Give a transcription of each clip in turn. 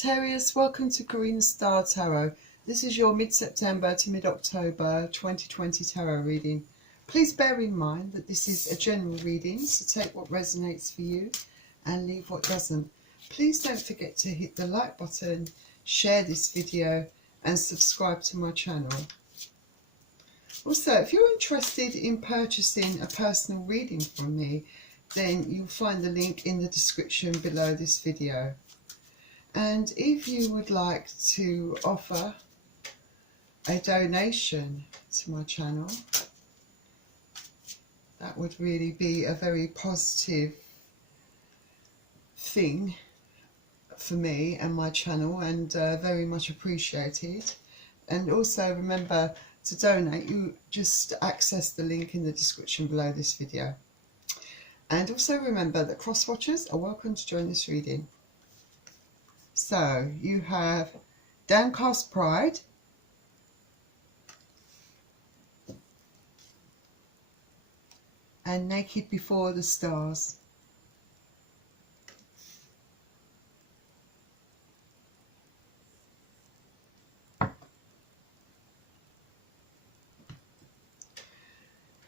Sagittarius, welcome to Karina Star Tarot. This is your mid-September to mid-October 2020 tarot reading. Please bear in mind that this is a general reading, so take what resonates for you and leave what doesn't. Please don't forget to hit the like button, share this video and subscribe to my channel. Also, if you're interested in purchasing a personal reading from me, then you'll find the link in the description below this video. And if you would like to offer a donation to my channel, that would really be a very positive thing for me and my channel, and very much appreciated. And also remember to donate, you just access the link in the description below this video. And also remember that cross-watchers are welcome to join this reading. So you have Downcast Pride, and Naked Before the Stars.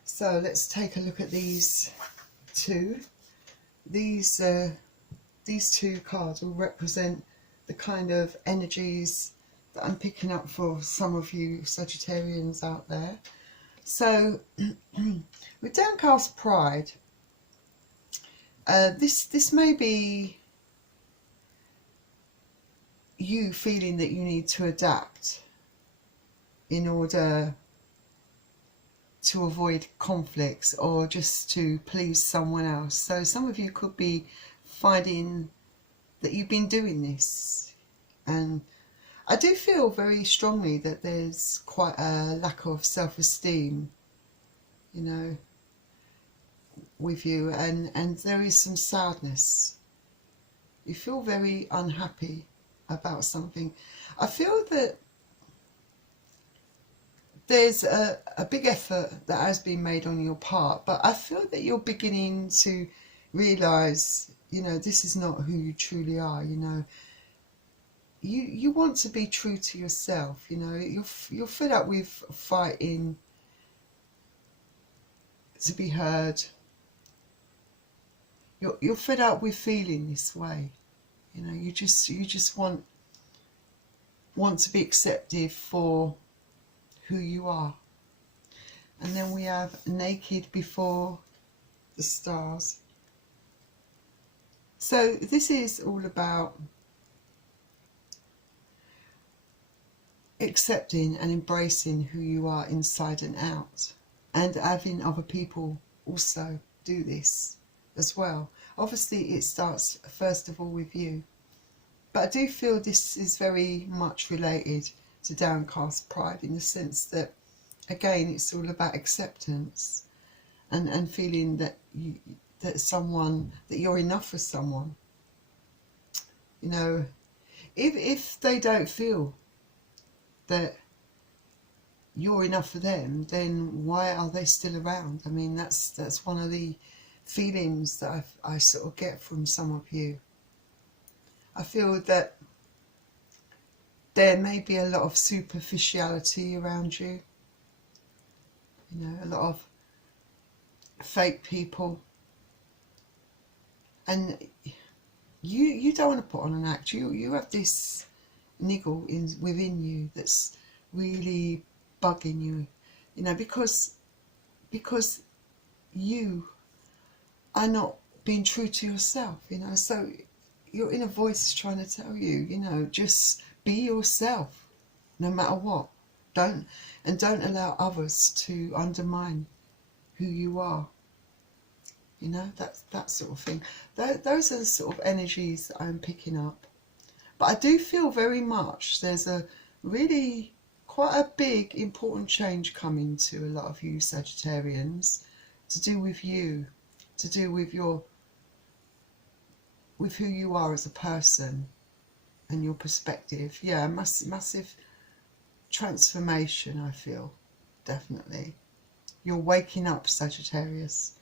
So let's take a look at these two. These two cards will represent the kind of energies that I'm picking up for some of you Sagittarians out there. So with Downcast Pride, this may be you feeling that you need to adapt in order to avoid conflicts or just to please someone else. So some of you could be finding that you've been doing this, and I do feel very strongly that there's quite a lack of self-esteem, you know, with you, and there is some sadness. You feel very unhappy about something. I feel that there's a big effort that has been made on your part, but I feel that you're beginning to realise, you know, this is not who you truly are. You know, you want to be true to yourself. You know, you're fed up with fighting to be heard. You're fed up with feeling this way. You know, you just want to be accepted for who you are. And then we have Naked Before the Stars. So this is all about accepting and embracing who you are inside and out, and having other people also do this as well. Obviously it starts first of all with you, but I do feel this is very much related to Downcast Pride, in the sense that, again, it's all about acceptance and feeling that that you're enough for someone. You know, if they don't feel that you're enough for them, then why are they still around? I mean, that's one of the feelings that I sort of get from some of you. I feel that there may be a lot of superficiality around you. You know, a lot of fake people. And you don't want to put on an act. You have this niggle within you that's really bugging you. You know, because you are not being true to yourself. You know, so your inner voice is trying to tell you, you know, just be yourself, no matter what. Don't allow others to undermine who you are. You know, that sort of thing. Those are the sort of energies that I'm picking up. But I do feel very much there's a really quite a big important change coming to a lot of you Sagittarians, to do with you, to do with who you are as a person and your perspective. Yeah, massive transformation, I feel, definitely. You're waking up, Sagittarius.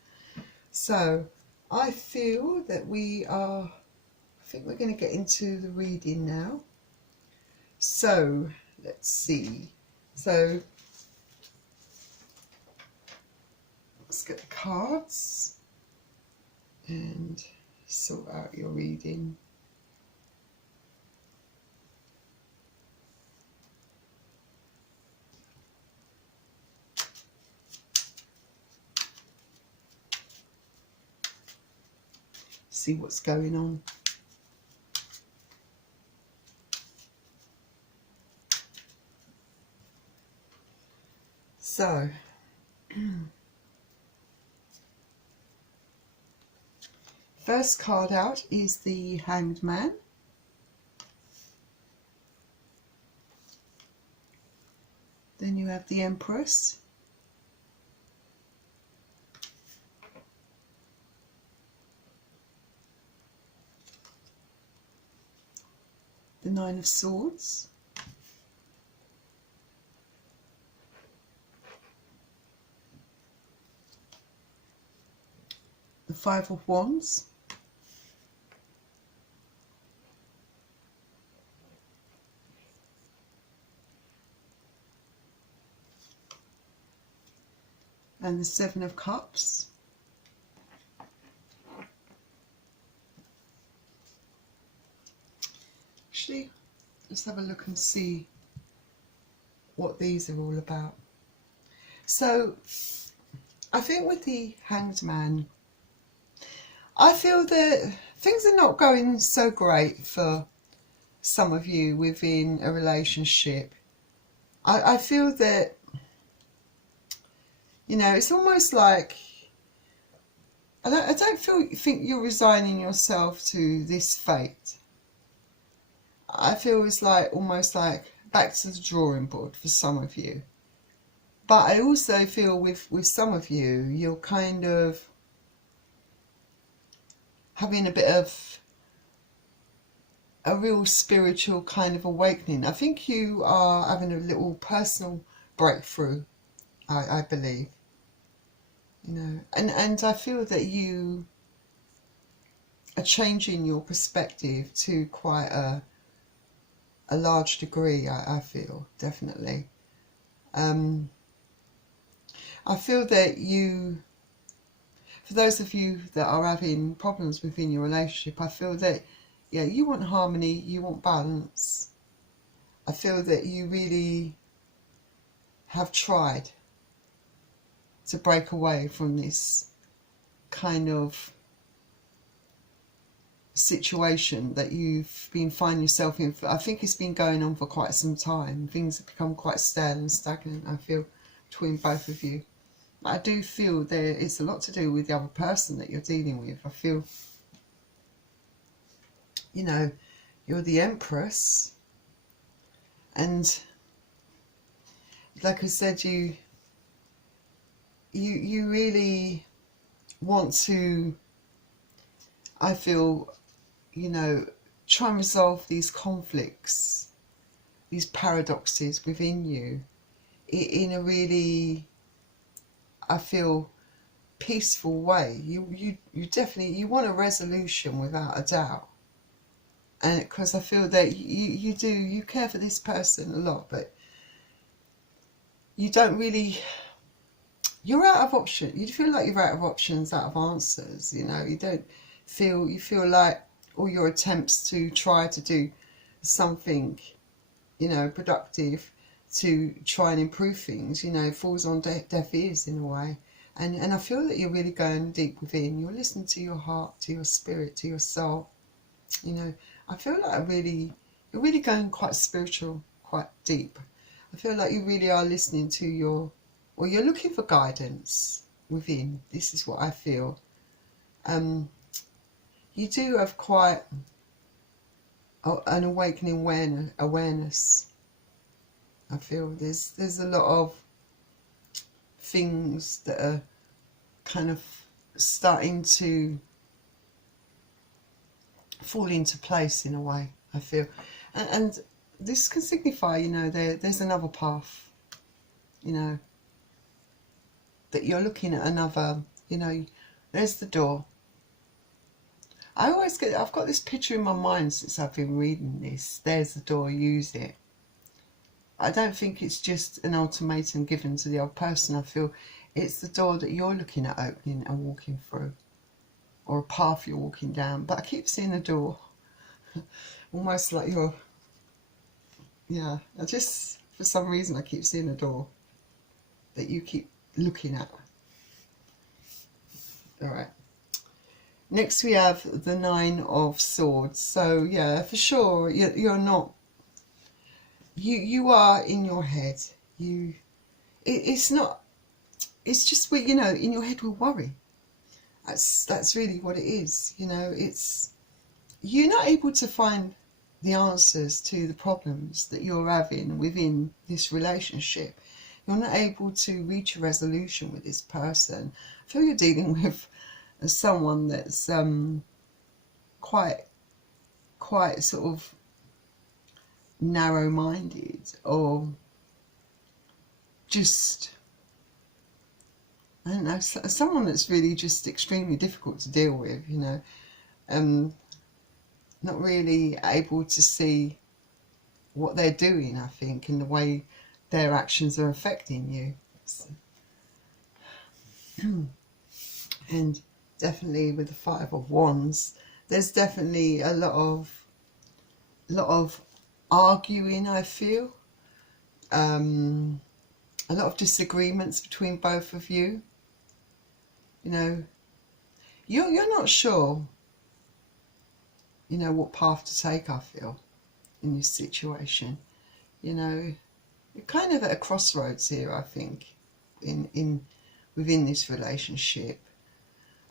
So I feel that we are think we're going to get into the reading now. So let's see. So let's get the cards and sort out your reading. See what's going on. So first card out is the Hanged Man. Then you have the Empress. The Nine of Swords. The Five of Wands. And the Seven of Cups. Actually, let's have a look and see what these are all about. So, I think with the Hanged Man, I feel that things are not going so great for some of you within a relationship. I feel that, you know, it's almost like I don't think you're resigning yourself to this fate. I feel it's like almost like back to the drawing board for some of you. But I also feel with some of you, you're kind of having a bit of a real spiritual kind of awakening. I think you are having a little personal breakthrough, I believe. You know, and I feel that you are changing your perspective to quite a large degree, I feel, definitely. I feel that you, for those of you that are having problems within your relationship, I feel that, yeah, you want harmony, you want balance. I feel that you really have tried to break away from this kind of situation that you've been finding yourself in. I think it's been going on for quite some time. Things have become quite stale and stagnant, I feel, between both of you. I do feel there it's a lot to do with the other person that you're dealing with. I feel, you know, you're the Empress, and like I said, you really want to, I feel, you know, try and resolve these conflicts, these paradoxes within you in a really, I feel, peaceful way. You definitely, you want a resolution without a doubt. And because I feel that you care for this person a lot, but you don't really, you're out of options. You feel like you're out of options, out of answers, you know. You don't feel, you feel like all your attempts to try to do something, you know, productive to try and improve things, you know, falls on deaf ears in a way. And I feel that you're really going deep within. You're listening to your heart, to your spirit, to your soul. You know, I feel like you're really going quite spiritual, quite deep. I feel like you really are listening to your, or you're looking for guidance within. This is what I feel. You do have quite an awakening awareness. I feel there's a lot of things that are kind of starting to fall into place in a way, I feel. And this can signify, you know, there's another path, you know, that you're looking at another, you know, there's the door. I've got this picture in my mind since I've been reading this. There's the door, use it. I don't think it's just an ultimatum given to the other person. I feel it's the door that you're looking at opening and walking through, or a path you're walking down. But I keep seeing the door, almost like you're, yeah, I just, for some reason, I keep seeing the door that you keep looking at. All right. Next we have the Nine of Swords. So yeah, for sure, you're not, you are in your head. It's not, it's just, you know, in your head we worry. That's really what it is. You know, it's, you're not able to find the answers to the problems that you're having within this relationship. You're not able to reach a resolution with this person. I feel you're dealing with someone that's quite sort of narrow-minded, or just, I don't know, someone that's really just extremely difficult to deal with, you know, not really able to see what they're doing, I think, and the way their actions are affecting you. And definitely with the Five of Wands, there's definitely a lot of arguing, I feel. A lot of disagreements between both of you. You know, you're not sure, you know, what path to take, I feel, in this situation. You know, you're kind of at a crossroads here, I think, within this relationship.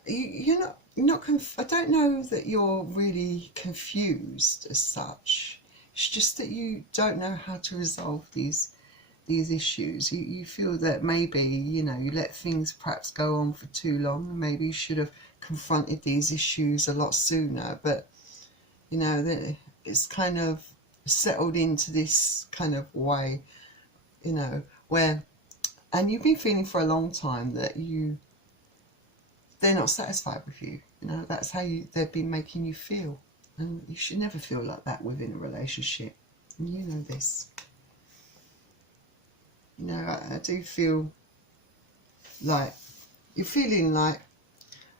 You're not I don't know that you're really confused as such. It's just that you don't know how to resolve these issues. You feel that maybe, you know, you let things perhaps go on for too long. Maybe you should have confronted these issues a lot sooner. But, you know, it's kind of settled into this kind of way, you know, where, and you've been feeling for a long time that they're not satisfied with you. You know, that's how they've been making you feel. And you should never feel like that within a relationship. And you know this. You know, I do feel like you're feeling like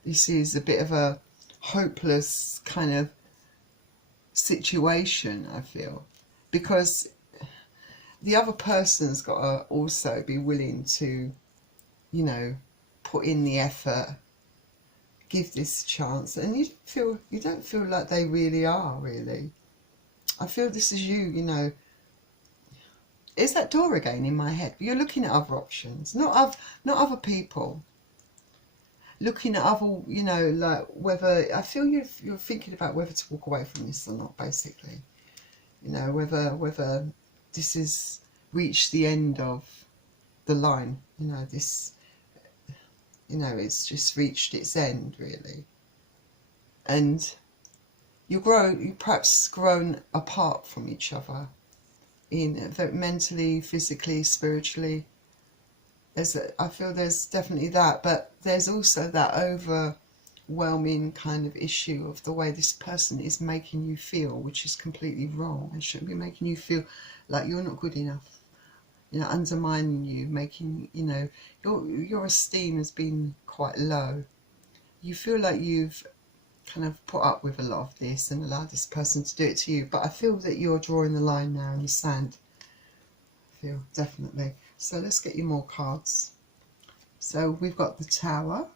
this is a bit of a hopeless kind of situation, I feel. Because the other person's got to also be willing to, you know, put in the effort, give this a chance, and you don't feel like they really are, really. I feel this is you know. It's that door again in my head. You're looking at other options, not other people. Looking at other, you know, like whether, I feel you're thinking about whether to walk away from this or not, basically. You know, whether this has reached the end of the line. You know, this, you know, it's just reached its end, really. And you've perhaps grown apart from each other, mentally, physically, spiritually. I feel there's definitely that, but there's also that overwhelming kind of issue of the way this person is making you feel, which is completely wrong and shouldn't be making you feel like you're not good enough. You know, undermining you, making, you know, your esteem has been quite low. You feel like you've kind of put up with a lot of this and allowed this person to do it to you, but I feel that you're drawing the line now in the sand. I feel, definitely. So let's get you more cards. So we've got the Tower,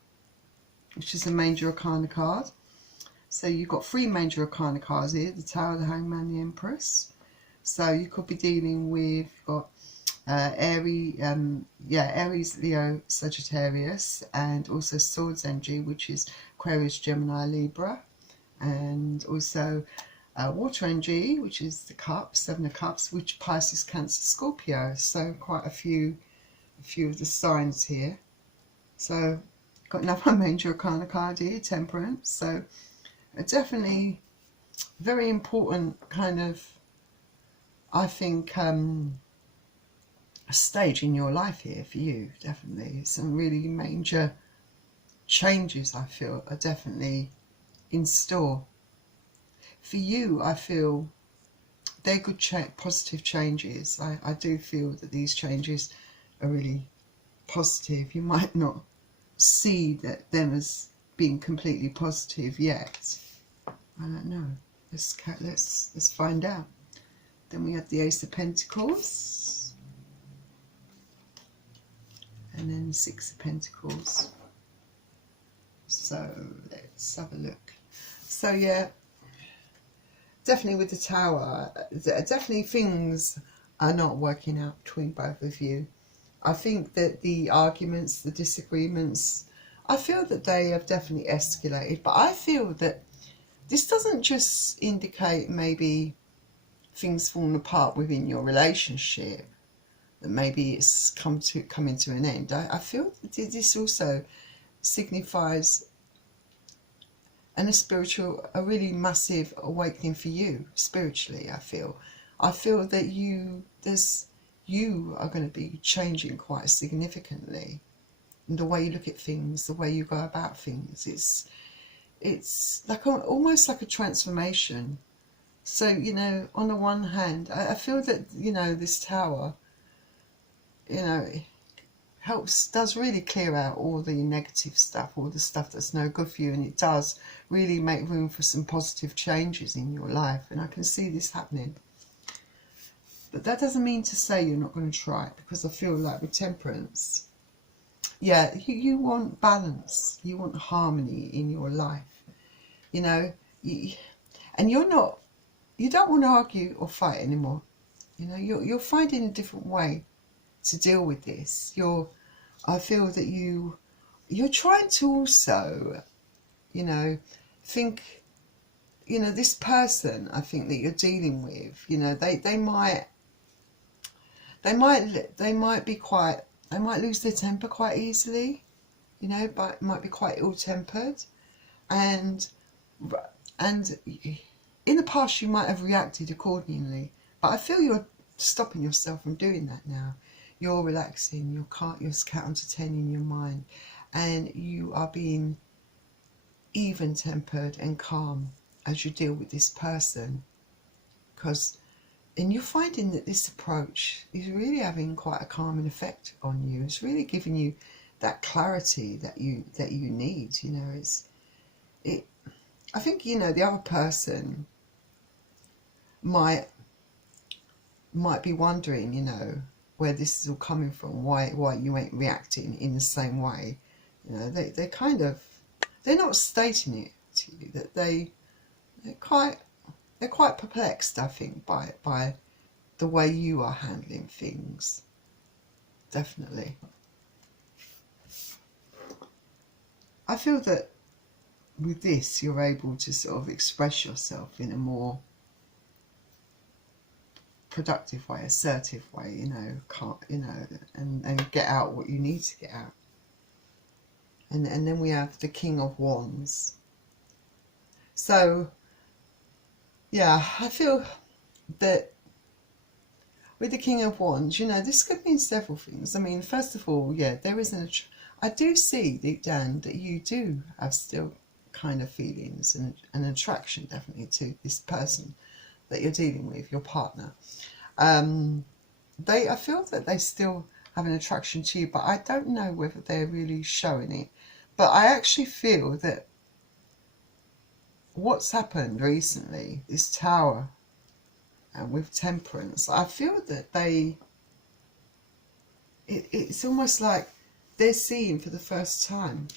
which is a Major Arcana card. So you've got 3 Major Arcana cards here: the Tower, the Hangman, the Empress. So you could be dealing with, you've got Aries, Leo, Sagittarius, and also Swords energy, which is Aquarius, Gemini, Libra, and also Water energy, which is the Cups, 7 of Cups, which Pisces, Cancer, Scorpio. So quite a few of the signs here. So got another Major Arcana card here, Temperance. So definitely very important kind of, I think, a stage in your life here for you. Definitely some really major changes, I feel, are definitely in store. For you, I feel they're good, positive changes. I do feel that these changes are really positive. You might not see them as being completely positive yet. I don't know. Let's find out. Then we have the Ace of Pentacles, and then the Six of Pentacles. So let's have a look. So yeah, definitely with the Tower, definitely things are not working out between both of you. I think that the arguments, the disagreements, I feel that they have definitely escalated. But I feel that this doesn't just indicate maybe things falling apart within your relationship, that maybe it's coming to an end. I feel that this also signifies a really massive awakening for you spiritually. I feel that you are going to be changing quite significantly in the way you look at things, the way you go about things. It's like almost like a transformation. So, you know, on the one hand, I feel that, you know, this Tower, you know, does really clear out all the negative stuff, all the stuff that's no good for you, and it does really make room for some positive changes in your life, and I can see this happening. But that doesn't mean to say you're not going to try it, because I feel like with Temperance, yeah, you want balance, you want harmony in your life, you know, and you don't want to argue or fight anymore. You know, you're finding a different way to deal with this. I feel that you're trying to also, you know, think, you know, this person, I think, that you're dealing with, you know, they might lose their temper quite easily, you know, but might be quite ill-tempered, and in the past you might have reacted accordingly, but I feel you're stopping yourself from doing that now. You're relaxing, you're counting to 10 in your mind, and you are being even-tempered and calm as you deal with this person. And you're finding that this approach is really having quite a calming effect on you. It's really giving you that clarity that you need. You know, I think, you know, the other person might be wondering, you know, where this is all coming from, why you ain't reacting in the same way. You know, they're not stating it to you, that they're quite perplexed, I think, by the way you are handling things. Definitely. I feel that with this you're able to sort of express yourself in a more productive way, assertive way, you know, and get out what you need to get out. And then we have the King of Wands. So yeah, I feel that with the King of Wands, you know, this could mean several things. I mean, first of all, yeah, there is I do see deep down that you do have still kind of feelings and an attraction definitely to this person that you're dealing with, your partner. I feel that they still have an attraction to you, but I don't know whether they're really showing it. But I actually feel that what's happened recently, this Tower, and with Temperance, I feel that it's almost like they're seeing for the first time.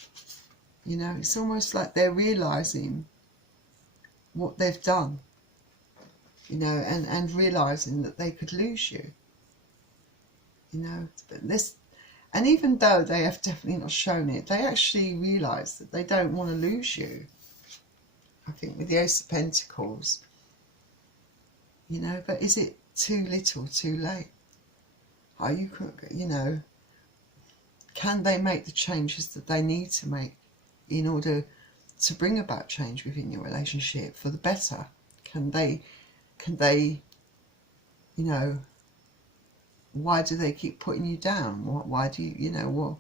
You know, it's almost like they're realising what they've done, you know, and realising that they could lose you, you know. And even though they have definitely not shown it, they actually realise that they don't want to lose you. I think with the Ace of Pentacles, you know, but is it too little, too late? Are you know, can they make the changes that they need to make in order to bring about change within your relationship for the better? Can they, you know, why do they keep putting you down? Why do you, you know,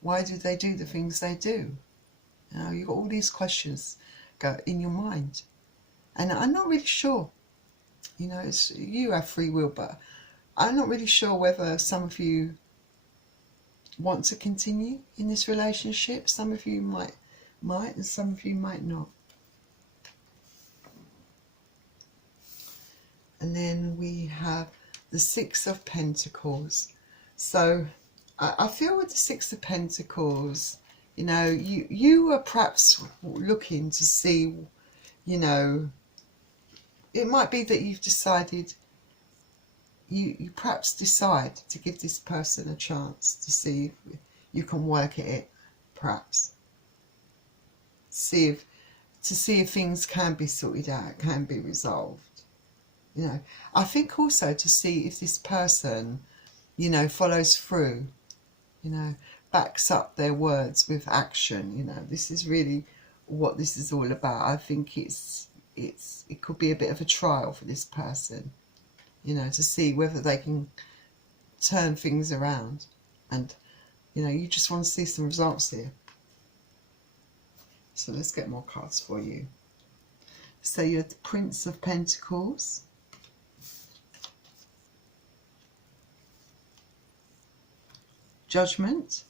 why do they do the things they do? You know, you've got all these questions go in your mind. And I'm not really sure. You know, you have free will, but I'm not really sure whether some of you want to continue in this relationship. Some of you might, and some of you might not. And then we have the Six of Pentacles. So I feel with the Six of Pentacles, you know, you are perhaps looking to see, you know, it might be that you've decided, you perhaps decide to give this person a chance to see if you can work at it, perhaps. To see if things can be sorted out, can be resolved. You know, I think also to see if this person, you know, follows through, you know, backs up their words with action. You know, this is really what this is all about. I think it could be a bit of a trial for this person, you know, to see whether they can turn things around. And, you know, you just want to see some results here. So let's get more cards for you. So you're the Prince of Pentacles. Judgment.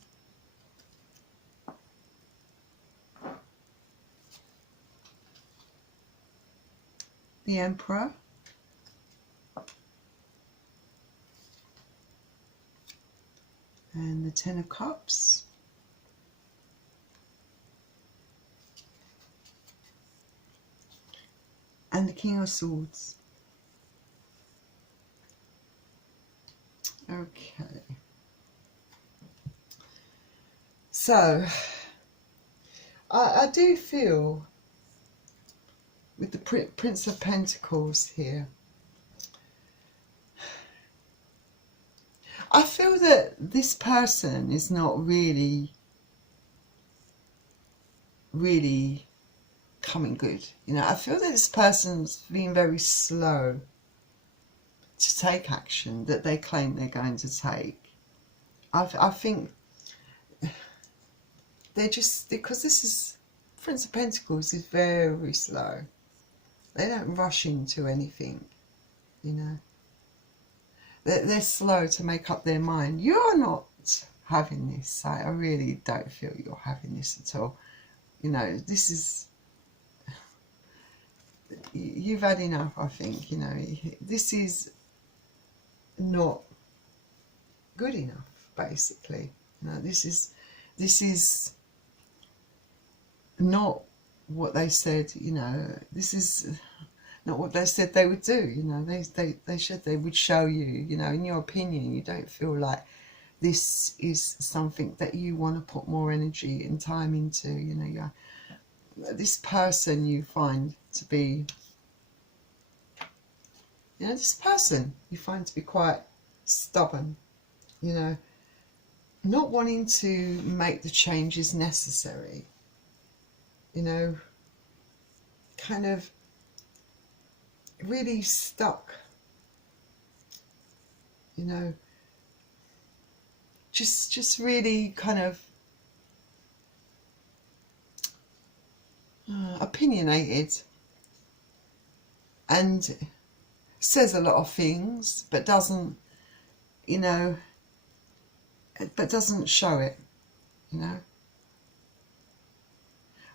The Emperor. And the Ten of Cups. And the King of Swords. Okay. So, I do feel with the Prince of Pentacles here, I feel that this person is not really coming good. You know, I feel that this person's being very slow to take action that they claim they're going to take. I think they're just, because this is, Prince of Pentacles is very slow. They don't rush into anything, you know. They're slow to make up their mind. You're not having this. I really don't feel you're having this at all. You know, this is, you've had enough, I think. You know, this is not good enough, basically. You know, this is not what they said. You know, this is not what they said they would do. You know, they said they would show you. You know, in your opinion, you don't feel like this is something that you want to put more energy and time into. You know, this person you find to be, you know, this person you find to be quite stubborn. You know, not wanting to make the changes necessary. You know, kind of really stuck. You know, just really kind of opinionated, and says a lot of things, but doesn't, you know, but doesn't show it, you know.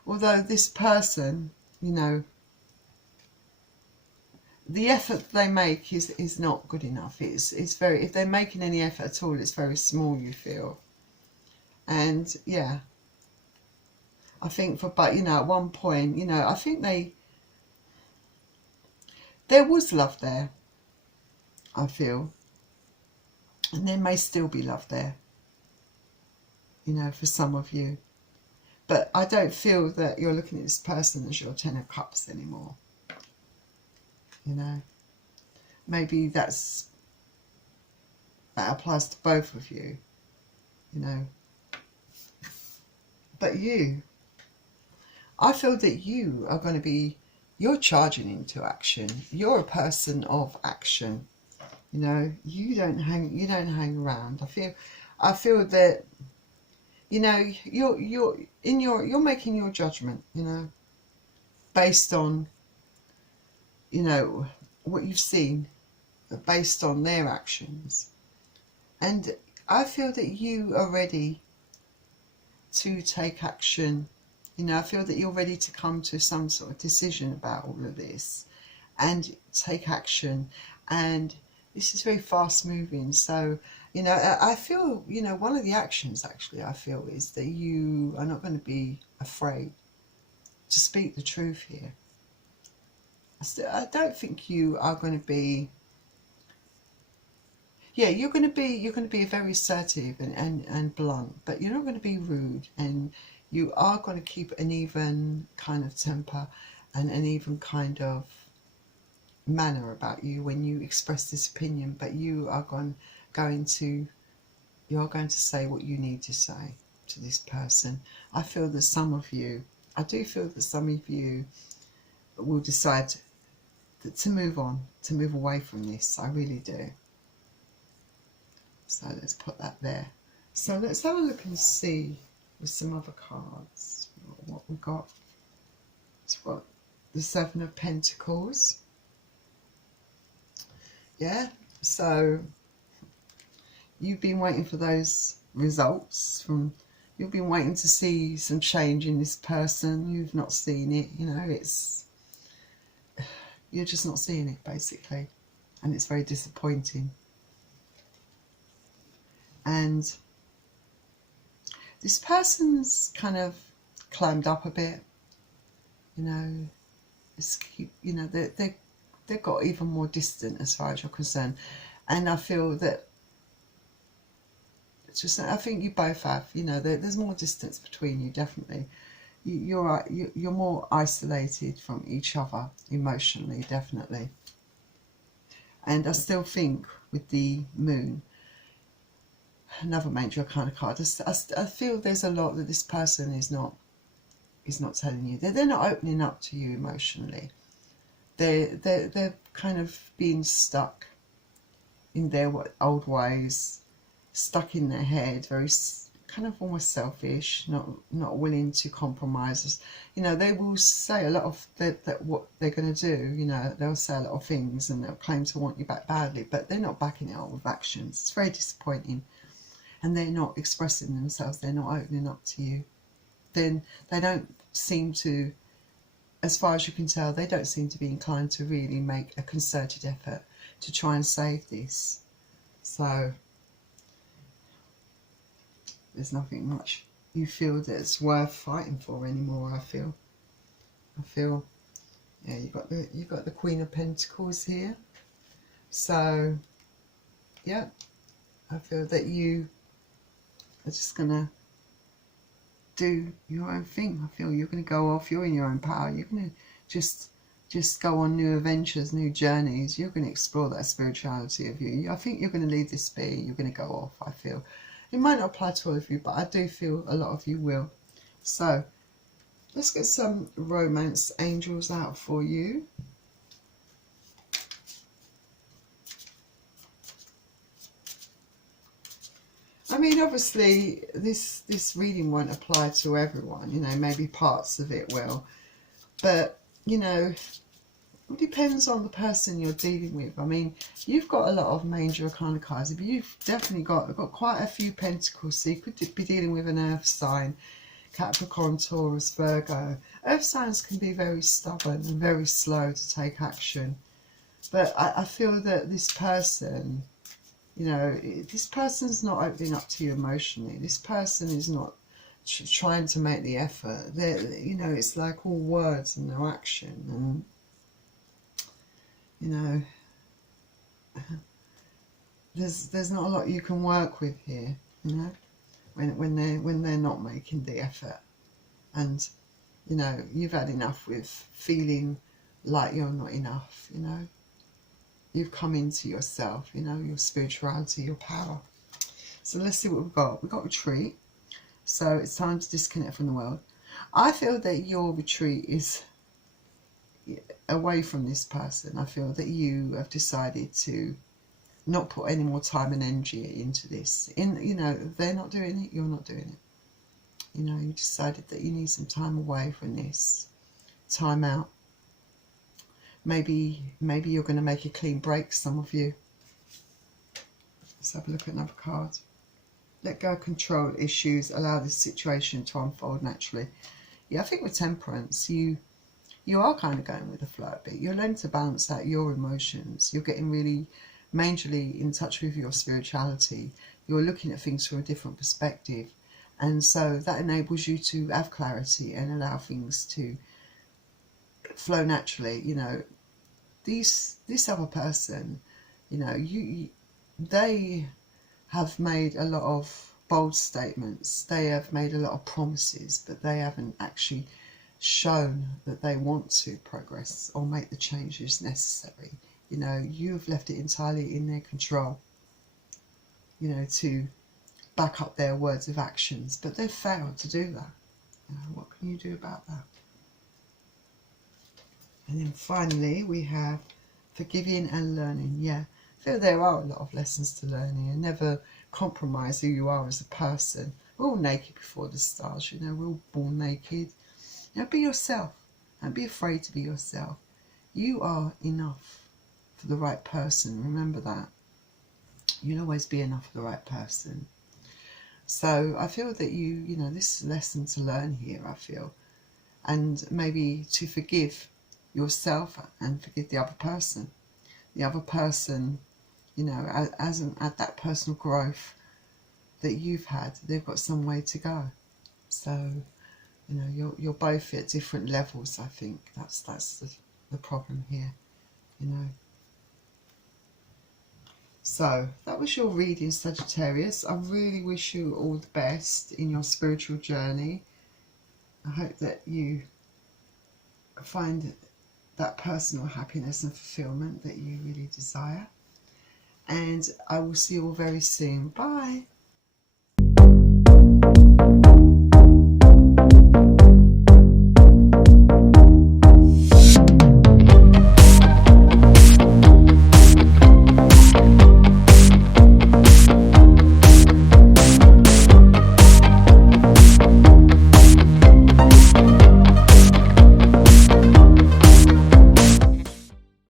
Although this person, you know, the effort they make is not good enough. It's very, if they're making any effort at all, it's very small, you feel. And yeah, I think but you know, at one point, you know, I think there was love there, I feel. And there may still be love there, you know, for some of you. But I don't feel that you're looking at this person as your Ten of Cups anymore. You know, maybe that applies to both of you, you know. But I feel that you are going to be, you're charging into action. You're a person of action. You know, you don't hang around. I feel that, you know, you're making your judgment, you know, based on, you know, what you've seen, based on their actions. And I feel that you are ready to take action. You know, I feel that you're ready to come to some sort of decision about all of this and take action. And this is very fast moving. So, you know, I feel, you know, one of the actions actually I feel is that you are not going to be afraid to speak the truth here. I don't think you are going to be, yeah, you're going to be very assertive and blunt, but you're not going to be rude, and you are going to keep an even kind of temper and an even kind of manner about you when you express this opinion. But you are going to say what you need to say to this person. I feel that some of you, I do feel that some of you will decide to move on, to move away from this. I really do. So let's put that there. So let's have a look and see with some other cards what we've got. So we've got the Seven of Pentacles. Yeah, so you've been waiting for those results from, you've been waiting to see some change in this person. You've not seen it, you know, you're just not seeing it basically, and it's very disappointing. And this person's kind of climbed up a bit, you know. You know, they've got even more distant as far as you're concerned, and I feel that it's just, I think you both have, you know, there's more distance between you, definitely. You're more isolated from each other emotionally, definitely. And I still think with the Moon, another major kind of card, I feel there's a lot that this person is not telling you. They're not opening up to you emotionally. They're kind of being stuck in their old ways, stuck in their head, very kind of almost selfish, not willing to compromise. You know, they will say a lot of that what they're going to do. You know, they'll say a lot of things and they'll claim to want you back badly, but they're not backing it up with actions. It's very disappointing. And they're not expressing themselves, they're not opening up to you. Then they don't seem to, as far as you can tell, they don't seem to be inclined to really make a concerted effort to try and save this. So there's nothing much you feel that's worth fighting for anymore. I feel, yeah, you got the Queen of Pentacles here. So yeah, I feel that you are just gonna do your own thing. I feel you're going to go off, you're in your own power, you're going to just go on new adventures, new journeys. You're going to explore that spirituality of you. I think you're going to leave this be, you're going to go off. I feel it might not apply to all of you, but I do feel a lot of you will. So let's get some romance angels out for you. I mean, obviously, this reading won't apply to everyone, you know, maybe parts of it will. But, you know, it depends on the person you're dealing with. I mean, you've got a lot of major arcana cards, but you've definitely got quite a few pentacles, so you could be dealing with an earth sign, Capricorn, Taurus, Virgo. Earth signs can be very stubborn and very slow to take action. But I feel that this person, you know, this person's not opening up to you emotionally. This person is not trying to make the effort. You know, it's like all words and no action. And, you know, there's not a lot you can work with here, you know, when they're not making the effort. And, you know, you've had enough with feeling like you're not enough, you know. You've come into yourself, you know, your spirituality, your power. So let's see what we've got. We've got retreat. So it's time to disconnect from the world. I feel that your retreat is away from this person. I feel that you have decided to not put any more time and energy into this. You know, they're not doing it, you're not doing it. You know, you decided that you need some time away from this. Time out. Maybe you're going to make a clean break, some of you. Let's have a look at another card. Let go of control issues. Allow this situation to unfold naturally. Yeah, I think with Temperance, you are kind of going with the flow a bit. You're learning to balance out your emotions. You're getting really majorly in touch with your spirituality. You're looking at things from a different perspective. And so that enables you to have clarity and allow things to flow naturally. You know, this other person, you know, they have made a lot of bold statements. They have made a lot of promises, but they haven't actually shown that they want to progress or make the changes necessary. You know, you've left it entirely in their control, you know, to back up their words of actions, but they've failed to do that. You know, what can you do about that? And then finally we have forgiving and learning. Yeah, I feel there are a lot of lessons to learn here. Never compromise who you are as a person. We're all naked before the stars, you know, we're all born naked. Now be yourself. Don't be afraid to be yourself. You are enough for the right person. Remember that. You'll always be enough for the right person. So I feel that you know, this is a lesson to learn here, I feel. And maybe to forgive yourself and forgive the other person. The other person, you know, hasn't had that personal growth that you've had. They've got some way to go. So, you know, you're both at different levels, I think. That's the problem here, you know. So, that was your reading, Sagittarius. I really wish you all the best in your spiritual journey. I hope that you find that personal happiness and fulfillment that you really desire. And I will see you all very soon. Bye.